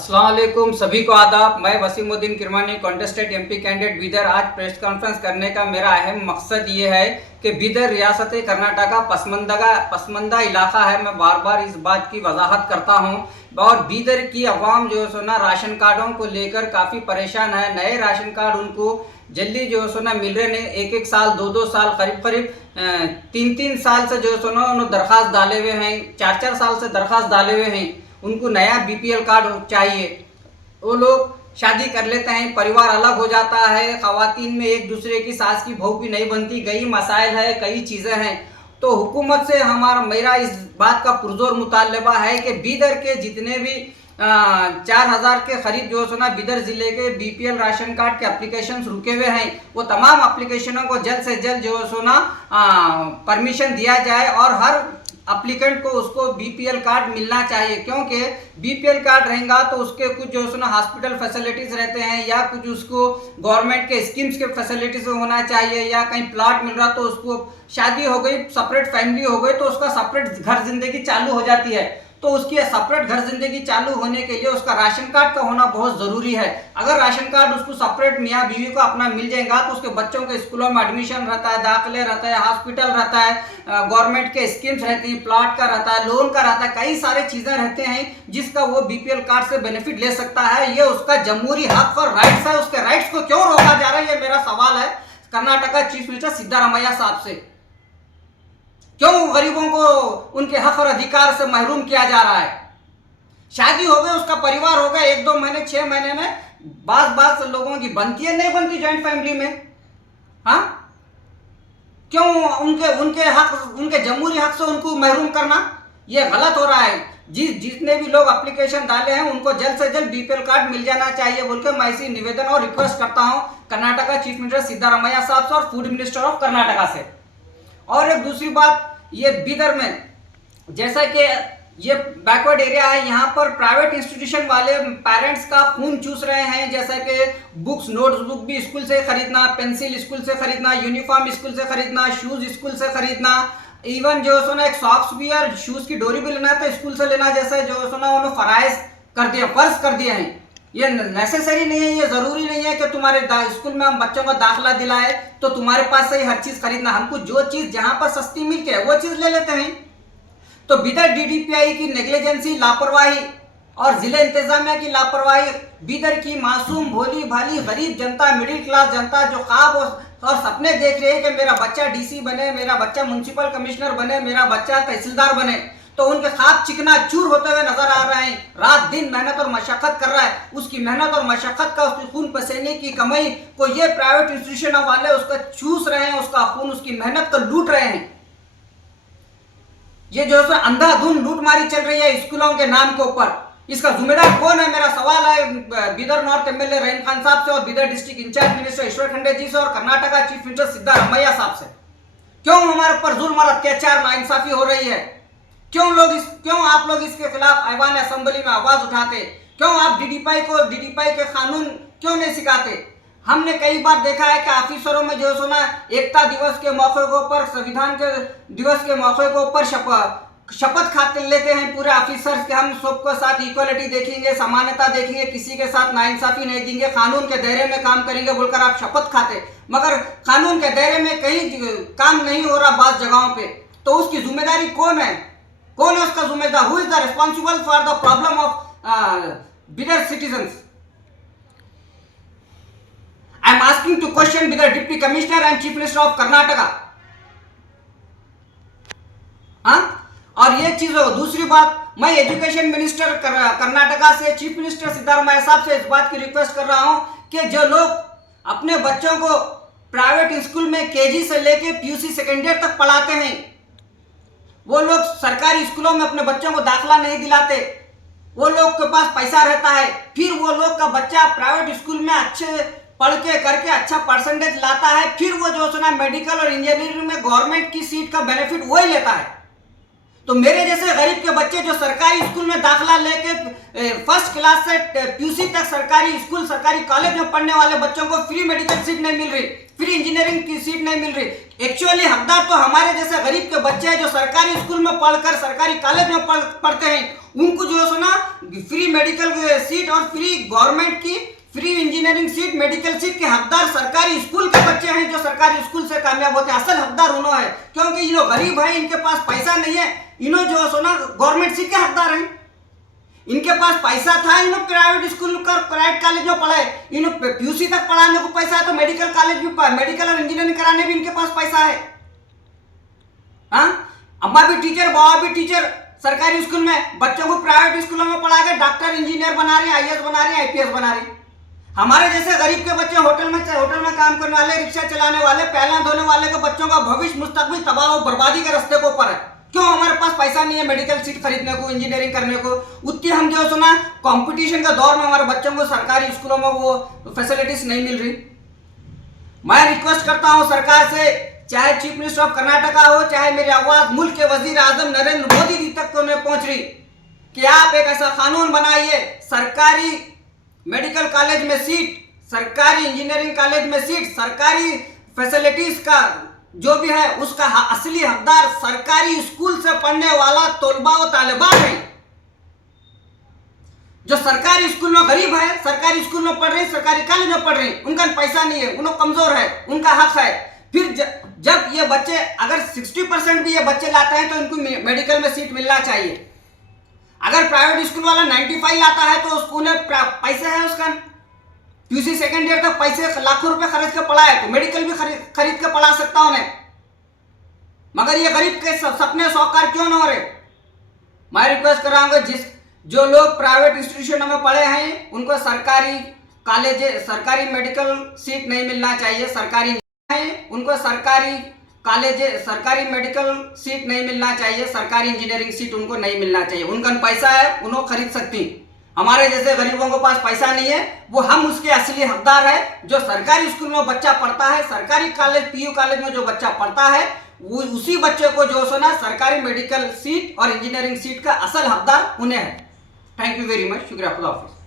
अस्सलाम वालेकुम, सभी को आदाब। मैं Wasimuddin Kirmani, contested MP candidate Bidar. आज प्रेस कॉन्फ्रेंस करने का मेरा अहम मकसद ये है कि बीदर रियासत कर्नाटका पसमंदा इलाका है। मैं बार बार इस बात की वजाहत करता हूँ। और बीदर की अवाम जो है ना राशन कार्डों को लेकर काफ़ी परेशान है। नए राशन कार्ड उनको जल्दी जो है ना मिल रहे नहीं। एक साल, दो साल, करीब 3 साल से जो है ना उन्होंने दरख्वास्त डाले हुए हैं। 4 साल से दरख्वास्त डाले हुए हैं। उनको नया बीपीएल कार्ड चाहिए। वो लोग शादी कर लेते हैं, परिवार अलग हो जाता है, खवातीन में एक दूसरे की सास की बहू भी नहीं बनती, कई मसाइल है, कई चीज़ें हैं। तो हुकूमत से मेरा इस बात का पुरजोर मुतालबा है कि बीदर के जितने भी 4000 के करीब जो है ना बीदर ज़िले के बीपीएल राशन कार्ड के एप्लीकेशन रुके हुए हैं, वो तमाम एप्लीकेशनों को जल्द से जल्द जो है ना परमिशन दिया जाए और हर अप्लीकेंट को उसको बीपीएल कार्ड मिलना चाहिए। क्योंकि बीपीएल कार्ड रहेगा तो उसके कुछ जो है ना हॉस्पिटल फैसिलिटीज रहते हैं, या कुछ उसको गवर्नमेंट के स्कीम्स के फैसिलिटीज होना चाहिए, या कहीं प्लॉट मिल रहा तो उसको शादी हो गई, सेपरेट फैमिली हो गई तो उसका सेपरेट घर जिंदगी चालू हो जाती है। तो उसकी सेपरेट घर जिंदगी चालू होने के लिए उसका राशन कार्ड का होना बहुत ज़रूरी है। अगर राशन कार्ड उसको सेपरेट मियाँ बीवी को अपना मिल जाएगा तो उसके बच्चों के स्कूलों में एडमिशन रहता है, दाखिले रहता है, हॉस्पिटल रहता है, गवर्नमेंट के स्कीम्स रहती हैं, प्लॉट का रहता है, लोन का रहता है, कई सारे चीज़ें रहते हैं जिसका वो बीपीएल कार्ड से बेनिफिट ले सकता है। ये उसका जमहूरी हक और राइट्स है। उसके राइट्स को क्यों रोका जा रहा है, ये मेरा सवाल है कर्नाटका चीफ मिनिस्टर सिद्धारमैया साहब से। क्यों गरीबों को उनके हक और अधिकार से महरूम किया जा रहा है? शादी हो गई, उसका परिवार हो गया, 1-2 महीने 6 महीने में बास लोगों की बनती है, नहीं बनती जॉइंट फैमिली में? हाँ, क्यों उनके हक, उनके जमहूरी हक से उनको महरूम करना? ये गलत हो रहा है। जितने भी लोग एप्लीकेशन डाले हैं उनको जल्द से जल्द बीपीएल कार्ड मिल जाना चाहिए बोलकर मैं इसी निवेदन और रिक्वेस्ट करता हूं कर्नाटका चीफ मिनिस्टर सिद्धारमैया साहब से और फूड मिनिस्टर ऑफ कर्नाटका से। और एक दूसरी बात, ये बीदर में जैसा कि ये बैकवर्ड एरिया है, यहाँ पर प्राइवेट इंस्टीट्यूशन वाले पेरेंट्स का खून चूस रहे हैं। जैसा कि बुक्स, नोटबुक भी स्कूल से खरीदना, पेंसिल स्कूल से खरीदना, यूनिफॉर्म स्कूल से खरीदना, शूज स्कूल से खरीदना, इवन जो है ना एक सॉक्स भी और शूज की डोरी भी लेना है तो स्कूल से लेना, जैसे जो है ना उन्होंने फर्ज कर दिए हैं। ये नेसेसरी नहीं है, ये जरूरी नहीं है कि तुम्हारे स्कूल में हम बच्चों को दाखिला दिलाए तो तुम्हारे पास से ही हर चीज खरीदना। हमको जो चीज जहां पर सस्ती मिलती है वो चीज ले लेते हैं। तो बीदर डीडीपीआई की नेग्लिजेंसी, लापरवाही और जिला इंतजामिया की लापरवाही बीदर की मासूम भोली भाली गरीब जनता, मिडिल क्लास जनता जो ख्वाब और सपने देख रहे हैं कि मेरा बच्चा डीसी बने, मेरा बच्चा म्युनिसिपल कमिश्नर बने, मेरा बच्चा तहसीलदार बने, तो उनके ख्वाब चिकना चूर होते हुए नजर आ रहे हैं। रात दिन मेहनत और मशक्कत कर रहा है, उसकी मेहनत और मशक्कत का, उसकी खून पसीने की कमाई को ये प्राइवेट इंस्टीट्यूशन वाले उसका चूस रहे हैं, उसका खून, उसकी मेहनत को लूट रहे हैं। ये जो है अंधाधुंध लूटमारी चल रही है स्कूलों के नाम के ऊपर। इसका जिम्मेदार कौन है? मेरा सवाल है बीदर नॉर्थ एमएलए रहीम खान साहब से और बीदर डिस्ट्रिक्ट इंचार्ज मिनिस्टर ईश्वर खंडे जी से और कर्नाटका चीफ मिनिस्टर सिद्धारमैया साहब से। क्यों हमारे ऊपर जुल्म और अत्याचार, नाइंसाफी हो रही है? क्यों आप लोग इसके खिलाफ ऐवान असेंबली में आवाज उठाते? क्यों आप डीडीपीआई के कानून क्यों नहीं सिखाते? हमने कई बार देखा है कि ऑफिसरों में जो है ना एकता दिवस के मौके के ऊपर, संविधान के दिवस के मौके के ऊपर शपथ खाते लेते हैं पूरे ऑफिसर्स के, हम सबके साथ इक्वलिटी देखेंगे, समानता देखेंगे, किसी के साथ नाइंसाफी नहीं देंगे, कानून के दायरे में काम करेंगे बोलकर आप शपथ खाते, मगर कानून के दायरे में कहीं काम नहीं हो रहा बात जगहों पे। तो उसकी जिम्मेदारी कौन है? कौन है उसका जिम्मेदार? Who is the responsible for the problem of Bidar citizens? I am asking to question Bidar deputy commissioner and chief minister of Karnataka. हाँ, और ये चीज हो। दूसरी बात, मैं एजुकेशन मिनिस्टर कर्नाटका से, चीफ मिनिस्टर सिद्धारमैया साहब से इस बात की रिक्वेस्ट कर रहा हूं कि जो लोग अपने बच्चों को प्राइवेट स्कूल में केजी से लेके पीयूसी सेकेंड ईयर तक पढ़ाते हैं, वो लोग सरकारी स्कूलों में अपने बच्चों को दाखिला नहीं दिलाते। वो लोग के पास पैसा रहता है, फिर वो लोग का बच्चा प्राइवेट स्कूल में अच्छे पढ़ के करके अच्छा परसेंटेज लाता है, फिर वो जो है मेडिकल और इंजीनियरिंग में गवर्नमेंट की सीट का बेनिफिट वही लेता है। तो मेरे जैसे गरीब के बच्चे जो सरकारी स्कूल में दाखिला लेके फर्स्ट क्लास से पीयूसी तक सरकारी स्कूल, सरकारी कॉलेज में पढ़ने वाले बच्चों को फ्री मेडिकल सीट नहीं मिल रही, फ्री इंजीनियरिंग की सीट नहीं मिल रही। एक्चुअली हकदार तो हमारे जैसे गरीब के बच्चे हैं जो सरकारी स्कूल में पढ़कर सरकारी कॉलेज में पढ़ते हैं, उनको जो है ना फ्री मेडिकल सीट और फ्री गवर्नमेंट की free engineering seat, medical seat के हकदार सरकारी स्कूल के बच्चे हैं जो सरकारी स्कूल से कामयाब होते हैं। असल हकदार उन्होंने है, क्योंकि ये गरीब है, इनके पास पैसा नहीं है, इन्हों जो है ना गवर्नमेंट सीट के हकदार हैं। इनके पास पैसा था, इन्होंने प्राइवेट स्कूल का प्राइवेट कॉलेज में पढ़ाए, इन्होंने पीयूसी तक पढ़ाने को पैसा है, तो मेडिकल कॉलेज भी, मेडिकल और इंजीनियरिंग कराने भी इनके पास पैसा है। अम्मा भी टीचर, बाबा भी टीचर, सरकारी स्कूल में बच्चों को प्राइवेट स्कूलों में पढ़ा के डॉक्टर इंजीनियर बना रहे हैं, आईएएस बना रहे हैं, आईपीएस बना रहे हैं। हमारे जैसे गरीब के बच्चे होटल में काम करने वाले, रिक्शा चलाने वाले, पहला धोने वाले के बच्चों का भविष्य मुस्तकबिल तबाह और बर्बादी के रास्ते के ऊपर है। क्यों? हमारे पास पैसा नहीं है मेडिकल सीट खरीदने को, इंजीनियरिंग करने को। उतनी हम जो सुना कंपटीशन का दौर में हमारे बच्चों को सरकारी स्कूलों में वो फैसिलिटीज नहीं मिल रही। मैं रिक्वेस्ट करता हूं सरकार से, चाहे चीफ मिनिस्टर ऑफ कर्नाटका हो, चाहे मेरी आवाज मुल्क के वजीर आजम नरेंद्र मोदी जी तक तो नहीं पहुंच रही, कि आप एक ऐसा कानून बनाइए, सरकारी मेडिकल कॉलेज में सीट, सरकारी इंजीनियरिंग कॉलेज में सीट, सरकारी फैसिलिटीज का जो भी है उसका असली हकदार सरकारी स्कूल से पढ़ने वाला तलबा व तालिबान है। जो सरकारी स्कूल में गरीब है, सरकारी स्कूल में पढ़ रहे, सरकारी कॉलेज में पढ़ रहे, उनका पैसा नहीं है, उन्हें कमजोर है, उनका हक है। फिर जब ये बच्चे अगर 60% भी ये बच्चे लाते हैं तो इनको मेडिकल में सीट मिलना चाहिए। अगर प्राइवेट स्कूल वाला 95 लाता है तो उसको पैसे है, उसका यूसी सेकेंड ईयर तक पैसे लाखों रुपए खर्च के पढ़ा है, तो मेडिकल भी खरीद के पढ़ा सकता उन्हें। मगर ये गरीब के सपने साकार क्यों ना हो रहे? मैं रिक्वेस्ट कराऊंगा, जो लोग प्राइवेट इंस्टीट्यूशनों में पढ़े हैं उनको सरकारी कॉलेज, सरकारी मेडिकल सीट नहीं मिलना चाहिए। सरकारी उनको सरकारी कॉलेज, सरकारी मेडिकल सीट नहीं मिलना चाहिए, सरकारी इंजीनियरिंग सीट उनको नहीं मिलना चाहिए। उनका पैसा है, उन्होंने खरीद सकती। हमारे जैसे गरीबों के पास पैसा नहीं है, वो हम उसके असली हकदार है। जो सरकारी स्कूल में बच्चा पढ़ता है, सरकारी कॉलेज, पीयू कॉलेज में जो बच्चा पढ़ता है, वो उसी बच्चे को जो है सरकारी मेडिकल सीट और इंजीनियरिंग सीट का असल हकदार उन्हें है। थैंक यू वेरी मच, शुक्रिया, खुदा हाफिज।